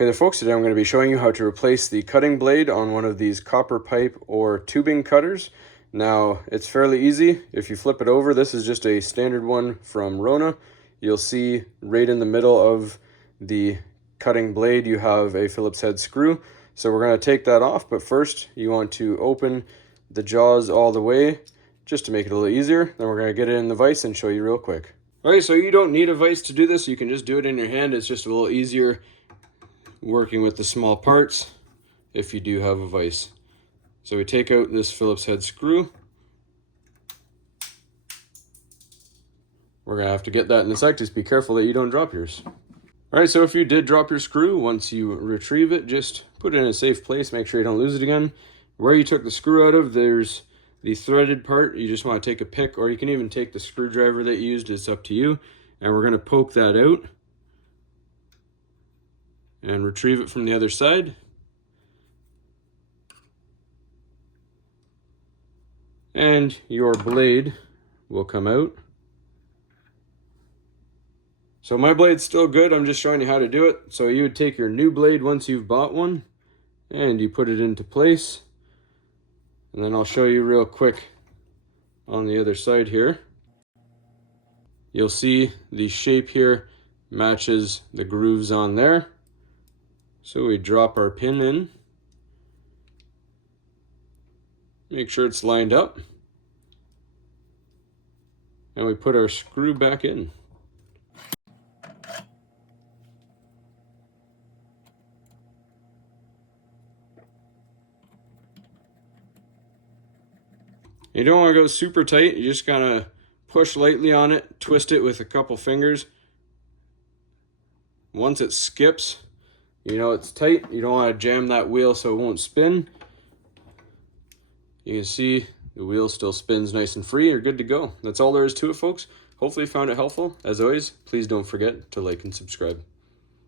Hey there folks, today I'm going to be showing you how to replace the cutting blade on one of these copper pipe or tubing cutters. Now, it's fairly easy. If you flip it over, this is just a standard one from Rona. You'll see right in the middle of the cutting blade you have a Phillips head screw. So we're going to take that off, but first you want to open the jaws all the way just to make it a little easier. Then we're going to get it in the vise and show you real quick. Alright, so you don't need a vise to do this. You can just do it in your hand. It's just a little easier working with the small parts if you do have a vise. So we take out this Phillips head screw. We're gonna have to get that in a sec. Just be careful that you don't drop yours. All right, so if you did drop your screw, once you retrieve it, just put it in a safe place. Make sure you don't lose it again. Where you took the screw out of, there's the threaded part. You just want to take a pick, or you can even take the screwdriver that you used. It's up to you. And we're gonna poke that out and retrieve it from the other side. And your blade will come out. So my blade's still good. I'm just showing you how to do it. So you would take your new blade once you've bought one and you put it into place. And then I'll show you real quick on the other side here. You'll see the shape here matches the grooves on there. So we drop our pin in, make sure it's lined up, and we put our screw back in. You don't want to go super tight. You just kind of push lightly on it, twist it with a couple fingers. Once it skips, you know it's tight. You don't want to jam that wheel so it won't spin. You can see the wheel still spins nice and free. You're good to go. That's all there is to it, folks. Hopefully you found it helpful. As always, please don't forget to like and subscribe.